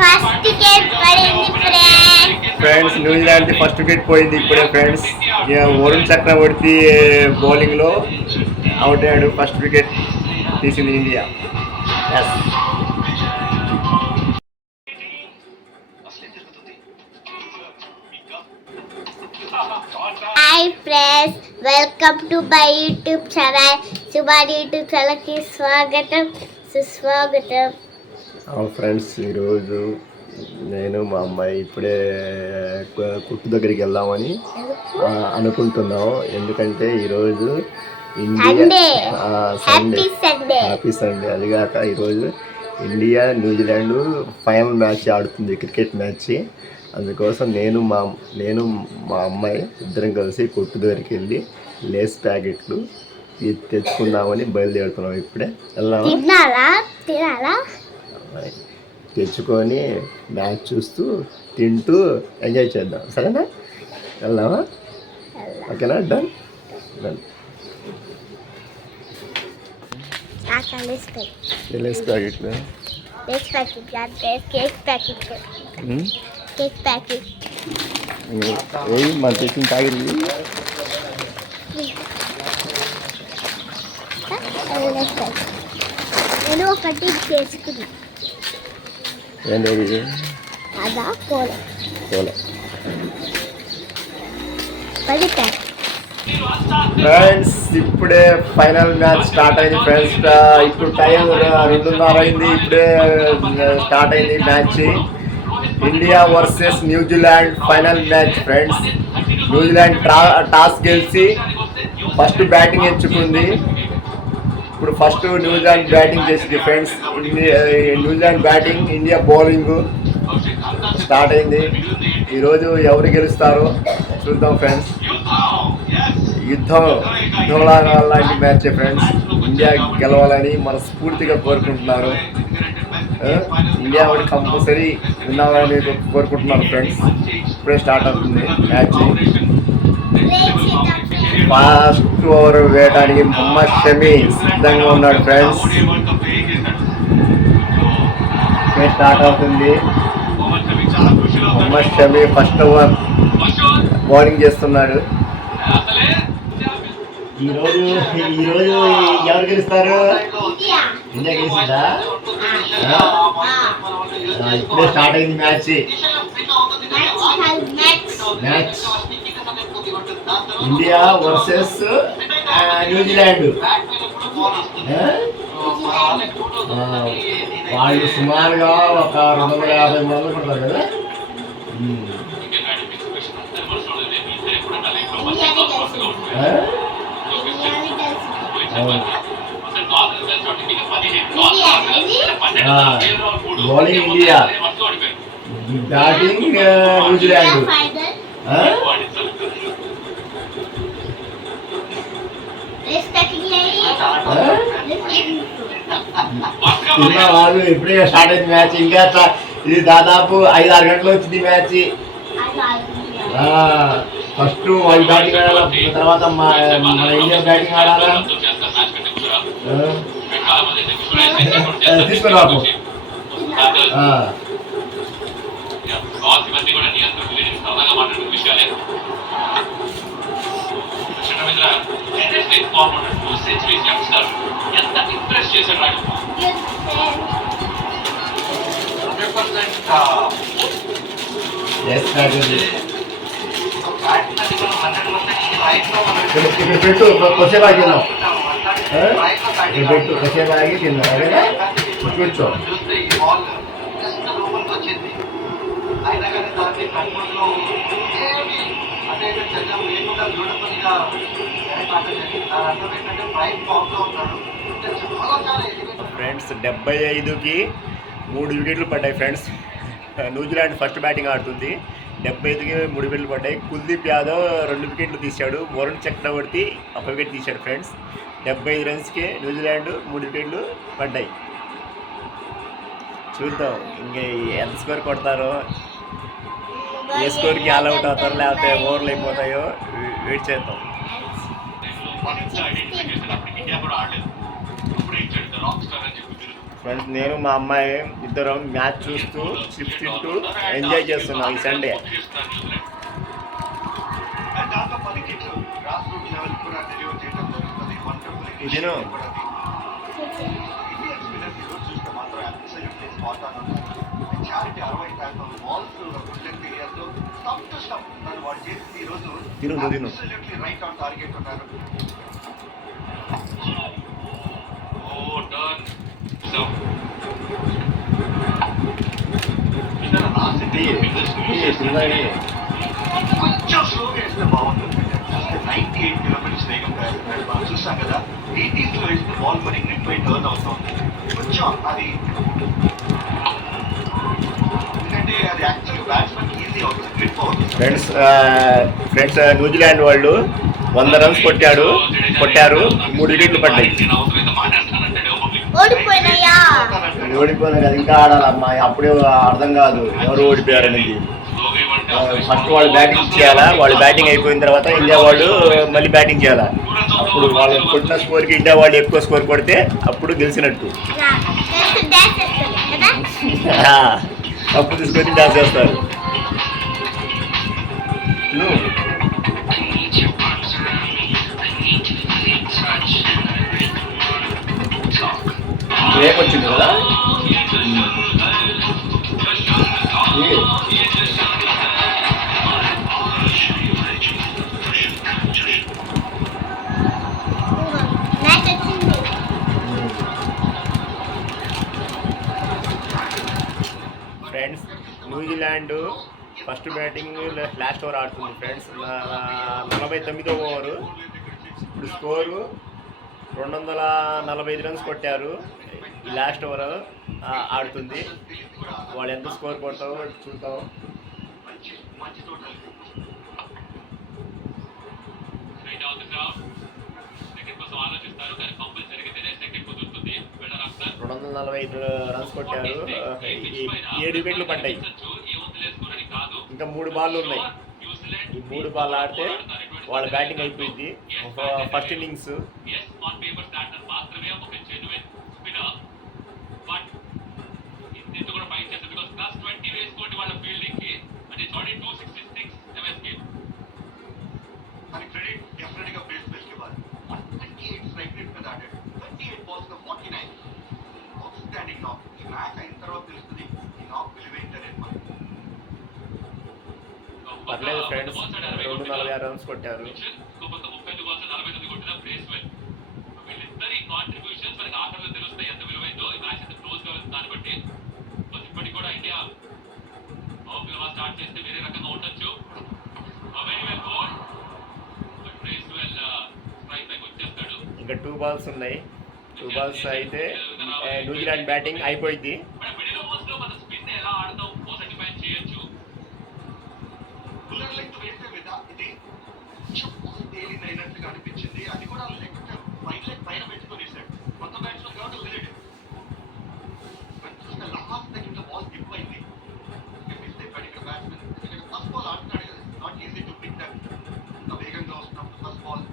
First wicket పడింది friends. New Zealand first wicket పోయింది ఇప్పుడే ఫ్రెండ్స్. వరుణ్ చక్రవర్తి బౌలింగ్ లో అవుట్ అయ్యాడు. ఫస్ట్ వికెట్ తీసింది India. Hi friends, welcome to my YouTube channel. సుమారి యూట్యూబ్ ఛానల్కి స్వాగతం సుస్వాగతం. ఫ్రెండ్స్, ఈరోజు నేను మా అమ్మాయి ఇప్పుడే కుట్టు దగ్గరికి వెళ్దామని అనుకుంటున్నాం. ఎందుకంటే ఈరోజు హ్యాపీ సండే. అదిగాక ఈరోజు ఇండియా న్యూజిలాండ్ ఫైనల్ మ్యాచ్ ఆడుతుంది, క్రికెట్ మ్యాచ్. అందుకోసం నేను మా అమ్మాయి ఇద్దరం కలిసి కొట్టు దగ్గరికి వెళ్ళి లేస్ ప్యాకెట్లు తెచ్చుకుందామని బయలుదేరుతున్నాం. ఇప్పుడే వెళ్దామా, తెచ్చుకొని మ్యాచ్ చూస్తూ తింటూ ఎంజాయ్ చేద్దాం. సరేనా? వెళ్దామా? ఓకేనా? డన్. లేస్ ప్యాకెట్లు కేక్ ప్యాకెట్ మన తెచ్చిన ప్యాకెట్ నేను ఒకటి చేసుకున్నా. ఏంటి? అదా కోలే. ఫ్రెండ్స్, ఇప్పుడే ఫైనల్ మ్యాచ్ స్టార్ట్ అయింది ఫ్రెండ్స్. ఇప్పుడు టైం 2:30 అయింది. ఇప్పుడే స్టార్ట్ అయింది match. India versus New Zealand final match friends. New Zealand toss గెలిచి ఫస్ట్ బ్యాటింగ్ ఎంచుకుంది. ఇప్పుడు ఫస్ట్ న్యూజిలాండ్ బ్యాటింగ్ చేసింది friends. New Zealand batting, India bowling start అయింది. ఈరోజు ఎవరు గెలుస్తారో చూద్దాం ఫ్రెండ్స్. యుద్ధంలాగా లాంటి మ్యాచ్ ఫ్రెండ్స్. ఇండియా గెలవాలని మనస్ఫూర్తిగా కోరుకుంటున్నారు. ఇండియా ఒకటి కంపల్సరీ వినాలని కోరుకుంటున్నారు ఫ్రెండ్స్. ఇప్పుడే స్టార్ట్ అవుతుంది మ్యాచ్. ఫాస్ట్ ఓవర్ వేయడానికి మొహమ్మద్ షమి సిద్ధంగా ఉన్నాడు ఫ్రెండ్స్. ఇప్పుడే స్టార్ట్ అవుతుంది. Mohammed Shami first over bowling చేస్తున్నాడు. ఈరోజు ఎవరు గెలుస్తారు? ఇండియా గెలిచిందా? ఇప్పుడే స్టార్ట్ అయింది మ్యాచ్. India versus New Zealand. వాళ్ళు సుమారుగా ఒక 250 మంది పడతారు కదా. Bowling India, batting New Zealand. వాళ్ళు ఇప్పుడే స్టార్ట్ అయింది మ్యాచ్. ఇంకా ఇది దాదాపు 5-6 గంటలు వచ్చింది మ్యాచ్. ఫస్ట్ వాళ్ళు బ్యాటింగ్ ఆడాలా, తర్వాత మన ఇండియా బ్యాటింగ్ ఆడాలా. తీసుకుని రాకు. ఇక్కడ పెట్టు, కొద్దిసేపు ఆగి తిన్నాం. పెట్టు, కొద్దిసేపు ఆగి తిన్నాం. అదేనా? కూర్చో. ఫ్రెండ్స్, 75కి 3 వికెట్లు పడ్డాయి ఫ్రెండ్స్. న్యూజిలాండ్ ఫస్ట్ బ్యాటింగ్ ఆడుతుంది. 75కి 3 వికెట్లు పడ్డాయి. కుల్దీప్ యాదవ్ 2 వికెట్లు తీశాడు. వరుణ్ చక్రవర్తి 1 వికెట్ తీశాడు ఫ్రెండ్స్. 75 రన్స్కి న్యూజిలాండ్ 3 వికెట్లు పడ్డాయి. చూద్దాం ఇంకా ఎంత స్కోర్ కొడతారో, ఏ స్కోర్కి ఆల్ అవుట్ అవుతారో లేకపోతే ఓవర్లు అయిపోతాయో వెయిట్ చేద్దాం. ఫ్రెండ్స్ నేను మా అమ్మాయి ఇద్దరం మ్యాచ్ చూస్తూ చిప్స్ తింటూ ఎంజాయ్ చేస్తున్నాం ఈ సండే. ఇదిను తిను నువ్వు తిను. కొంచెం స్లోగా వేస్తే బాగుంటుంది. 98 కిలోమీటర్స్ వేగం మనం చూసాం కదా. 80s లో వేస్తే బాల్ మరి నెట్ పై టర్న్ అవుతుంది. కొంచెం అది ఎందుకంటే అది యాక్చువల్గా బ్యాట్స్మెన్ ఈజీ అవుతుంది, గ్రిప్ అవుతుంది. ఫ్రెండ్స్ న్యూజిలాండ్ వాళ్ళు 100 రన్స్ కొట్టారు. 3 వికెట్లు పడ్డాయి. ఓడిపోయినాయా? ఓడిపోయినా కదా, ఇంకా ఆడాలమ్మా. అప్పుడే అర్థం కాదు ఎవరు ఓడిపోయారు అనేది. ఫస్ట్ వాళ్ళు బ్యాటింగ్ చేయాలా, వాళ్ళు బ్యాటింగ్ అయిపోయిన తర్వాత ఇండియా వాళ్ళు మళ్ళీ బ్యాటింగ్ చేయాలా. అప్పుడు వాళ్ళు కొట్టిన స్కోర్కి ఇండియా వాళ్ళు ఎక్కువ స్కోర్ కొడితే అప్పుడు గెలిచినట్టు. అప్పుడు తీసుకొని డాన్స్ చేస్తారు. ఏమొచ్చింది కదా. Friends New Zealand first batting last over ఆడుతుంది ఫ్రెండ్స్. 49వ ఓవరు. ఇప్పుడు స్కోరు 245 రన్స్ కొట్టారు. ఈ లాస్ట్ ఓవర్ ఆడుతుంది. వాళ్ళు ఎంత స్కోర్ కొడతారో చూద్దాం. రెండు 245 రన్స్ కొట్టారు. 7 వికెట్లు పడ్డాయి. ఇంకా 3 బాళ్ళు ఉన్నాయి. ఈ 3 బాల్ ఆడితే వాళ్ళ బ్యాటింగ్ అయిపోయింది. ఫస్ట్ ఇన్నింగ్స్ పర్లేదు ఫ్రెండ్స్. 246 రన్స్ కొట్టారు. ఇంకా 2 బాల్స్ ఉన్నాయి. 2 బాల్స్ అయితే న్యూజిలాండ్ బ్యాటింగ్ అయిపోయింది. అనిపించింది. అది కూడా రైట్ లెగ్ పైన పెట్టుకునేసాడు. కొత్త బ్యాట్స్మెన్ కాబట్టి వదిలేడు. లాస్ట్ సెకండ్ బాల్ డిప్ అయింది. మిస్ అయిపోయాడు ఇక్కడ బ్యాట్స్మెన్. ఎందుకంటే ఫస్ట్ బాల్ ఆడుతున్నాడు కదా, not easy to pick that. ఇంత వేగంగా వస్తున్నప్పుడు ఫస్ట్ బాల్.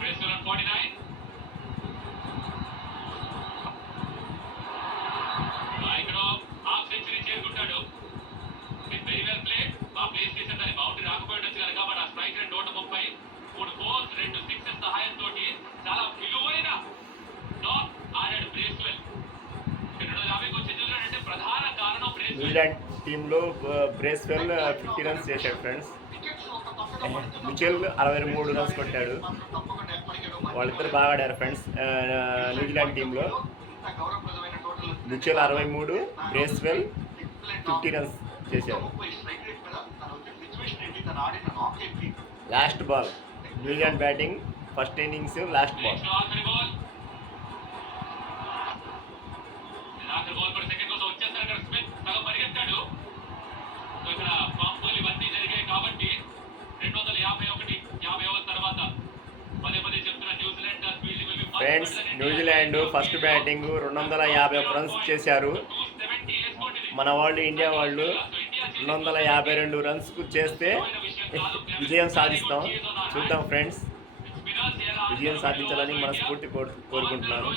49 ఇక్కడ హాఫ్ సెంచరీ చేరుకుంటాడు. Very well played. బాగా ప్లేస్ చేశాడు. దాని బౌండరీ రాకపోయిండొచ్చు కనుక మన స్ట్రైక్ రేట్ 130. 3 ఫోర్స్ 2 సిక్సెస్ సహాయంతో చాలా విలువైన నాట్ ఆడాడు బ్రేస్వెల్. 250కి వచ్చి చూడాలంటే ప్రధాన కారణం బ్రేస్వెల్. న్యూజిలాండ్ టీంలో బ్రేస్వెల్ 50 రన్స్ చేశాడు ఫ్రెండ్స్. మిచెల్ 63 రన్స్ కొట్టాడు. వాళ్ళిద్దరు బాగా ఆడారు ఫ్రెండ్స్. న్యూజిలాండ్ టీంలో మిచెల్ 63, బ్రేస్వెల్ 50 రన్స్ చేశారు. Last ball New Zealand batting first innings last ball. Friends New Zealand first batting 251 runs చేశారు. మన వాళ్ళు ఇండియా వాళ్ళు 252 రన్స్ చేస్తే విజయం సాధిస్తాం. చూద్దాం ఫ్రెండ్స్. విజయం సాధించాలని మనస్ఫూర్తి కోరుకుంటున్నాను.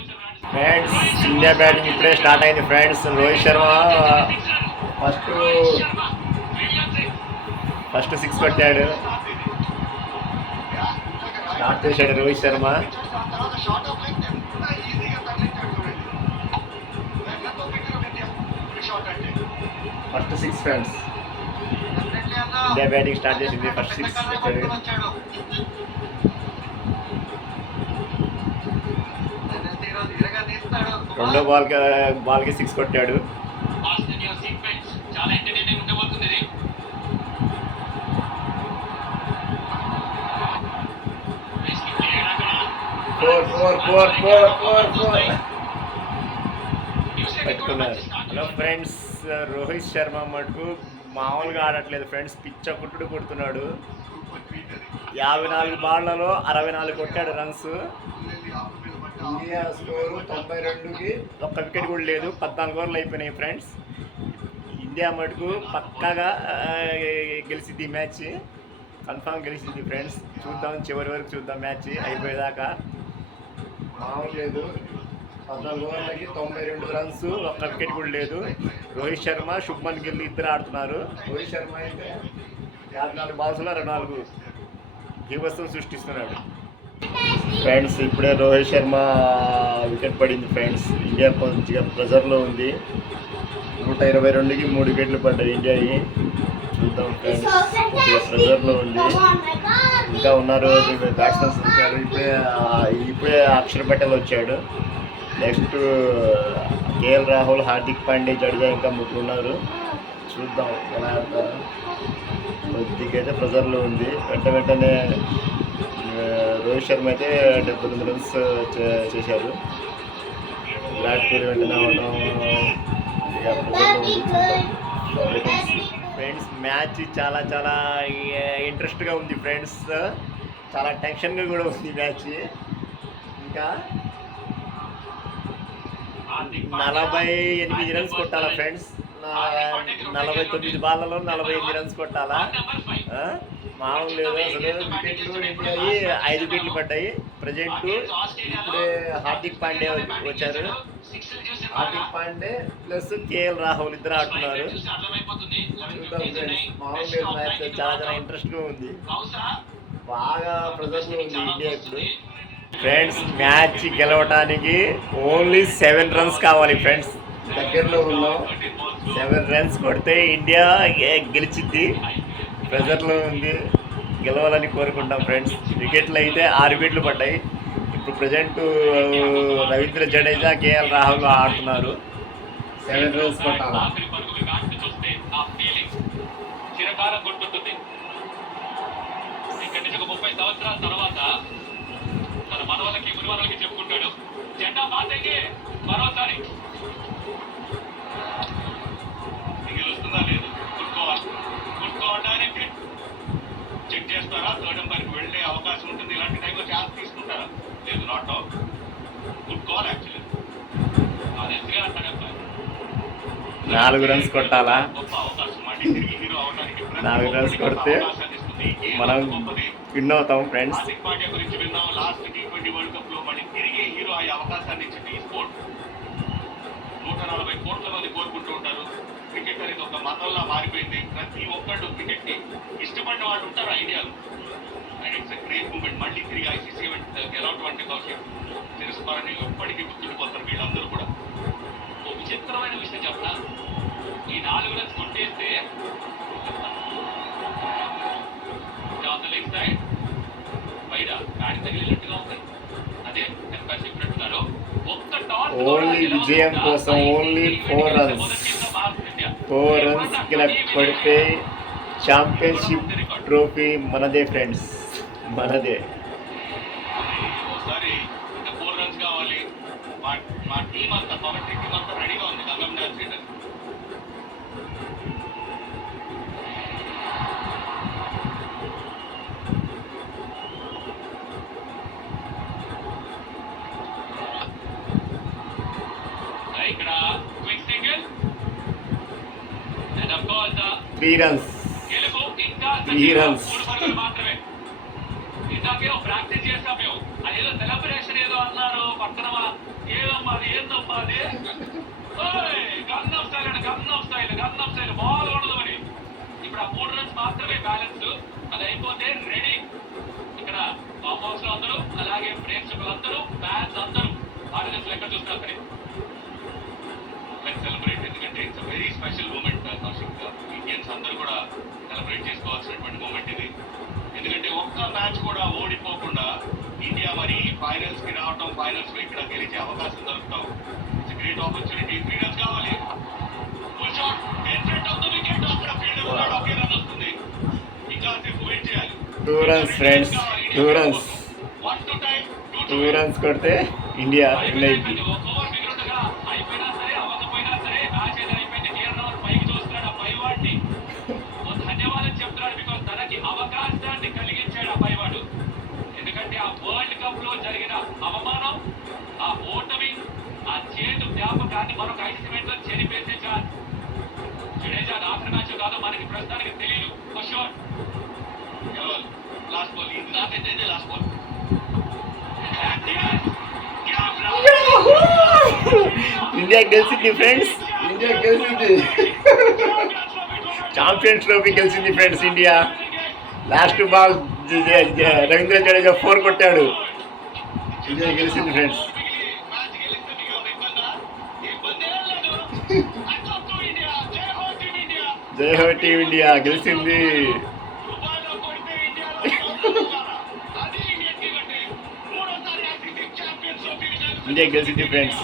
ఫ్రెండ్స్, ఇండియా బ్యాటింగ్ ఇప్పుడే స్టార్ట్ అయింది ఫ్రెండ్స్. రోహిత్ శర్మ ఫస్ట్ 6 కొట్టాడు. స్టార్ట్ చేశాడు Rohit Sharma. First 6 friends. India batting start చేసింది. ఫస్ట్ 6 కొట్టాడు. రెండో బాల్కి 6 కొట్టాడు. చాలా ఎంటర్టైనింగ్ ఉండబోతుంది ఇది. పెట్టుకున్నారు. హలో ఫ్రెండ్స్, రోహిత్ శర్మ మటుకు మామూలుగా ఆడట్లేదు ఫ్రెండ్స్. పిచ్చ కుట్టుడు కొడుతున్నాడు. 54 బాళ్లలో 64 కొట్టాడు రన్స్. ఇండియా స్కోరు 92కి ఒక్క వికెట్ కూడా లేదు. 14 ఓవర్లు అయిపోయినాయి ఫ్రెండ్స్. ఇండియా మటుకు పక్కాగా గెలిచింది ఈ మ్యాచ్. కన్ఫామ్ గెలిచింది ఫ్రెండ్స్. చూద్దాం, చివరి వరకు చూద్దాం మ్యాచ్ అయిపోయేదాకా. మామూలు లేదు. 14 ఓవర్లకి 92 రన్స్, ఒక్క వికెట్ కూడా లేదు. రోహిత్ శర్మ, శుభ్మన్ గిల్ ఇద్దరు ఆడుతున్నారు. రోహిత్ శర్మ అయితే 54 బాల్స్లో 24 బీభత్సం సృష్టిస్తున్నాడు ఫ్రెండ్స్. ఇప్పుడే రోహిత్ శర్మ వికెట్ పడింది ఫ్రెండ్స్. ఇండియా కొంచెం ప్రెజర్లో ఉంది. 122కి 3 వికెట్లు పడ్డాయి ఇండియాకి. చూద్దాం ఫ్రెండ్స్, ప్రెజర్లో ఉంది. ఇంకా ఉన్నారు బ్యాట్స్మెన్స్ వచ్చారు. ఇప్పుడే అక్షర్ పటేల్ వచ్చాడు. నెక్స్ట్ కేఎల్ రాహుల్, హార్దిక్ పాండే, జడేజా ఇంకా ముగ్గురున్నారు. చూద్దాం ఎలా ఆడతారు. కొద్దిగైతే ప్రెజర్లో ఉంది. వెంటనే రోహిత్ శర్మ అయితే 79 రన్స్ చేశారు. విరాట్ కోహ్లీ వెంటనే అవడం ఫ్రెండ్స్. మ్యాచ్ చాలా చాలా ఇంట్రెస్ట్గా ఉంది ఫ్రెండ్స్. చాలా టెన్షన్గా కూడా ఉంది మ్యాచ్. ఇంకా 48 రన్స్ కొట్టాలా ఫ్రెండ్స్. 49 బాళ్లలో 48 రన్స్ కొట్టాలా. మామూలు లేదు అసలు. వికెట్లు ఇండియాయి 5 వికెట్లు పడ్డాయి ప్రజెంట్. ఇప్పుడే హార్దిక్ పాండే వచ్చారు. హార్దిక్ పాండే ప్లస్ కేఎల్ రాహుల్ ఇద్దరు ఆడుతున్నారు. చూద్దాం ఫ్రెండ్స్, మామూలు లేదు మ్యాచ్. చాలా చాలా ఇంట్రెస్ట్గా ఉంది. బాగా ప్రెజర్లో ఉంది ఇండియా ఇప్పుడు ఫ్రెండ్స్. మ్యాచ్ గెలవడానికి ఓన్లీ 7 రన్స్ కావాలి ఫ్రెండ్స్. దగ్గరలో ఉన్నాం. 7 రన్స్ కొడితే ఇండియా గెలిచిద్ది. ప్రెజర్లో ఉంది. గెలవాలని కోరుకుంటాం ఫ్రెండ్స్. వికెట్లు అయితే 6 వికెట్లు పడ్డాయి. ఇప్పుడు ప్రజెంట్ రవీంద్ర జడేజా, కేఎల్ రాహుల్ ఆడుతున్నారు. 7 రన్స్ కొట్టాలి. చిరకాలం గుర్తుంటుంది. ఇక్కడి నుంచి 30 సంవత్సరాల తర్వాత తన మనవలకి మునివలకి చెప్పుకుంటాడు, జెండా మాతకి మరోసారి గెలుస్తుందా లేదు గుర్తుకోవడానికి చెక్ చేస్తారా. థర్డ్ అంపైర్కి వెళ్ళే అవకాశం ఉంటుంది. ఇలాంటి టైంలో ఛాన్స్ తీసుకుంటారా? లేదు, not out. Good call actually. అది ఎంతగా థర్డ్ అంపైర్ 4 రన్స్ కొట్టాలా. గొప్ప అవకాశం. మళ్ళీ తిరిగి హీరో అవడానికి 4 రన్స్ కొడితే మనం విన్ అవుతాం ఫ్రెండ్స్. హార్దిక్ పాండ్యా గురించి విన్నాం. లాస్ట్ T20 వరల్డ్ కప్ లో మళ్ళీ తిరిగి హీరో అయ్యే అవకాశాన్ని ఇచ్చింది ఈ స్పోర్ట్. 140 కోట్ల మంది కోరుకుంటూ ఉంటారు. క్రికెట్ అనేది ఒక మతంలా మారిపోయింది. ప్రతి ఒక్కళ్ళు క్రికెట్ ని ఇష్టపడిన వాళ్ళు ఉంటారు ఇండియాలో. And it's a great moment. మళ్ళీ తిరిగి ICC ఈవెంట్ గెలవటువంటి అవకాశం తెలుసుకోవాలని ఎప్పటికీ గుర్తుండిపోతారు వీళ్ళందరూ కూడా. ఒక విచిత్రమైన విషయం చెప్తా. ఈ 4 రన్స్ కొట్టేస్తే లెగ్ సైడ్ బయట బ్యాట్ తగిలినట్టుగా ఉంది. అదే ఎంపైర్ చెప్పినట్టున్నారు. ఒక్క టాస్ ఓన్లీ విజయం కోసం ఓన్లీ 4 రన్స్. 4 రన్స్ కొడితే ఛాంపియన్షిప్ ట్రోఫీ మనదే ఫ్రెండ్స్, మనదే. ఒకసారి 4 రన్స్ కావాలి. మా టీం అంతా, పవర్ టీం అంతా రెడీగా ఉంది గంగం డాన్స్ చేయడానికి. ఇక్కడ quick single and of course 3 runs. గెలుపు ఇంకా 3 రన్స్. 3 పరుగులు మాత్రమే. ఇందాకే ప్రాక్టీస్ చేస్తాం మేము. అది ఏదో సెలబ్రేషన్ ఏదో అన్నారు పక్కన ఏదమ్మా అది ఏందమ్మా అది గన్నం స్టైల్ అంటే గన్నం స్టైల్ బాగా ఉండదు మరి ఇప్పుడు ఆ 3 రన్స్ మాత్రమే బ్యాలెన్స్ అది అయిపోతే రెడీ ఇక్కడ ఫామ్ హౌస్ లో అందరూ అలాగే ప్రేక్షకులందరూ ఫ్యాన్స్ అందరూ ఆడియన్స్ లెక్క చూస్తారు సెలబ్రేట్ ఎందుకంటే it's very special moment Kaushik Indians అందరూ కూడా సెలబ్రేట్ చేసుకోవాల్సినటువంటి మూమెంట్ ఇది ఎందుకంటే ఒక్క మ్యాచ్ కూడా ఓడిపోకుండా ఇండియా మరి ఫైనల్స్ కి రావడం ఫైనల్స్ లో ఇక్కడ గెలిచే అవకాశం దొరుకుతాం ఇట్స్ గ్రేట్ ఆపర్చునిటీ 3 రన్స్ కావాలి full shot in front of the wicket అక్కడ ఫీల్డర్ ఉన్నాడు ఒకే రన్ వస్తుంది ఇంకా సేపు వెయిట్ చేయాలి 2 runs ఫ్రెండ్స్ 2 runs 2 runs కొడితే ఇండియా విన్ అయింది అయిపోయినా సరే అవ్వకపోయినా సరే మ్యాచ్ ఏదైనా అయిపోయింది కేర్ రాహుల్ పైకి చూస్తున్నాడు ఆ పైవాడిని ధన్యవాదాలు చెప్తున్నాడు బికాస్ తనకి అవకాశాన్ని కలిగించాడు ఆ పైవాడు ఎందుకంటే ఆ వరల్డ్ కప్ లో జరిగిన అవమానం ఆ ఓటమి ఆ చేదు జ్ఞాపకాన్ని మరొక 5 సెకండ్లో చెరిపేసే ఛాన్స్ జడేజా ఆఖరి మ్యాచ్ కాదో మనకి ప్రస్తుతానికి తెలియదు ఫర్ షూర్ లాస్ట్ బాల్ ఇది నాకైతే ఇదే లాస్ట్ బాల్ ఇండియా గెలిచింది ఫ్రెండ్స్ ఇండియా గెలిచింది ఛాంపియన్స్ ట్రోఫీ గెలిచింది friends India last ball Ravindra Jadeja 4 కొట్టాడు ఇండియా గెలిచింది ఫ్రెండ్స్ జై హో టీమ్ ఇండియా గెలిచింది ఇండియా గెలిచింది ఫ్రెండ్స్